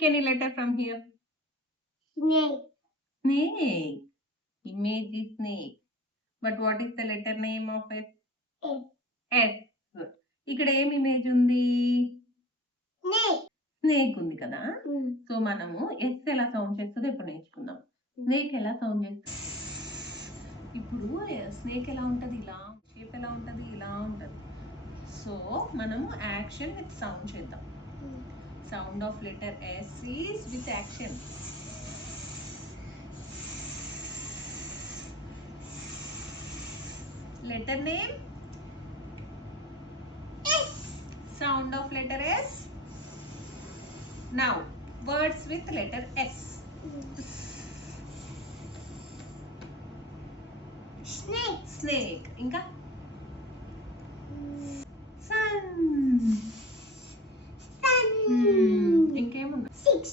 Pick any letter from here. Snake. Snake. Image is snake. But what is the letter name of it? S. S. ఇక్కడ ఏం ఇమేజ్ ఉంది? Snake. Snake ఉంది కదా. సో మనము ఎస్ ఎలా సౌండ్ చేస్తుందో ఇప్పుడు నేర్చుకుందాం. స్నేక్ ఎలా సౌండ్ చేస్తుంది? ఇప్పుడు స్నేక్ ఎలా ఉంటుంది? ఇలా. షేప్ ఎలా ఉంటుంది? ఇలా ఉంటుంది. సో మనము యాక్షన్ విత్ సౌండ్ చేద్దాం. Sound of letter S is with action. Letter name? S. Sound of letter S. Now, words with letter S. Snake. Snake. Inka? Sun. Sun. ఇంకేముంది? 6.